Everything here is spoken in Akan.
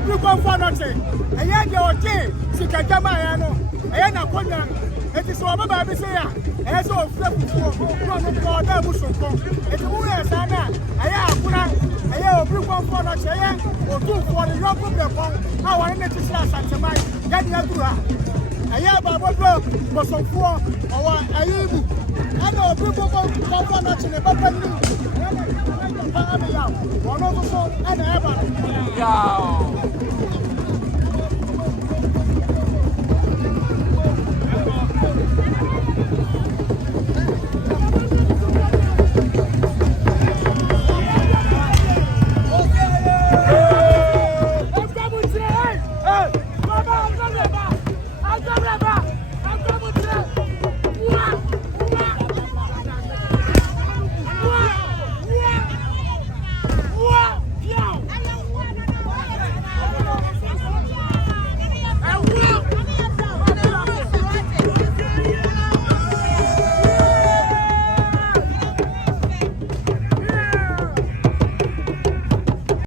obiri OKomfo Anokye eye de oje sikajama ya no eye na konya eti so baba bi say ya eye so ofre fufuo no no ko da bu sonko eti wo ya sa na eye akura eye obiri OKomfo Anokye eye otu for the young people ha wa ne ti sira AsanteHemaa ya de aguru ha eye baba do bosonfo owa eye ibu ana obiri OKomfo Anokye ne baba ni one of the and